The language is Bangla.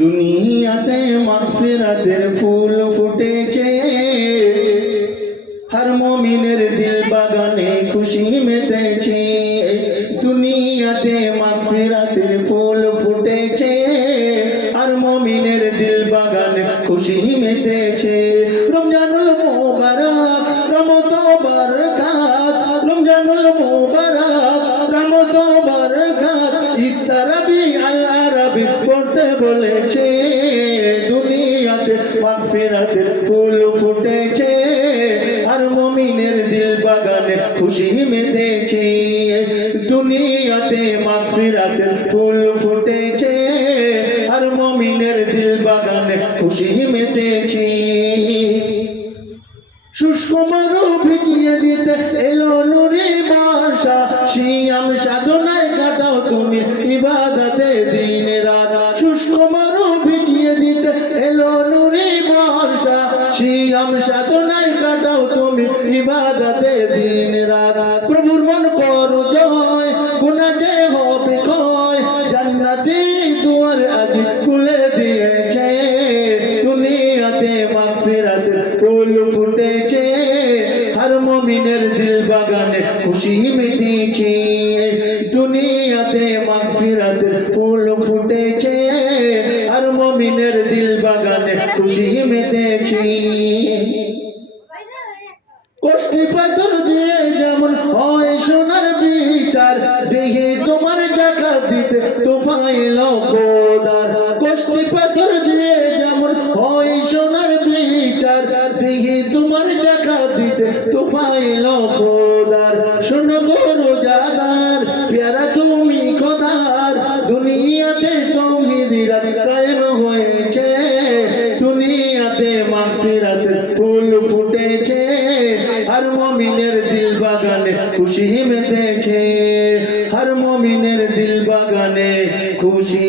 দুনিয়াতে মাগফিরাতের ফুল ফুটেছে, हर मोमिनेर दिल बागाने खुशी मेतेছে। दुनियाते मागफिरातेर फूल फुटेছে, हर मोमिनेर दिल बागाने खुशी मेतेছে। रमजानुल मुबारक रहमत ও बरकत, रमजानुल मुबारक रहमत ও बरकत। ইত্তারাবি আল আরাবি পড়তে বলেছে। দুনিয়াতে মাগফিরাতের ফুল ফুটেছে, हर मोमिनेर दिल बागाने खुशी मेतेছে। दुनियाते मागफिरातेर फूल फुटेছে, हर मोमिनेर दिल बागाने खुशी मेतेছে। শুষ্ক মরু ভিজিয়ে দিতে এলো নুরি বর্ষা, সিয়াম সাধনায় কাটাও তুমি ইবাদতে দিন রাত। শুষ্ক মরু ভিজিয়ে দিতে এলো নুরি বর্ষা, সিয়াম সাধনায় কাটাও তুমি ইবাদতে দিন রাত। প্রভুর মন করো জয়, গুনাহ যে হবে ক্ষয়, জান্নাতি দুয়ার আজ খুলে দিয়েছে। দুনিয়াতে মাগফিরাতের ফুল ফুটেছে, हर मोमिनेर दिल बागाने खुशी मेतेছে। দুনিয়াতে মাগফিরাতের ফুল ফুটেছে, हर मोमिनेर दिल बागाने खुशी मेतेছে। কষ্টি পাথর দিয়ে যেমন হয় সোনার বিচার, দেহে তোমার জাকাত দিতে তোফায় লক্ষদার। কষ্টি পাথর দিয়ে যেমন হয় সোনার বিচার, দেহে তোমার জাকাত দিতে তোফায় লক্ষদার। শোনো গো রোজাদার, প্যারা তুমি খোদার, দুনিয়াতে তৌহিদিরাত কায়েম হয়েছে। দুনিয়াতে মাগফিরাতের ফুল ফুটেছে, हर मोमिनेर दिल बागाने खुशी मेतेছে। हर मोमिनेर दिल बागाने खुशी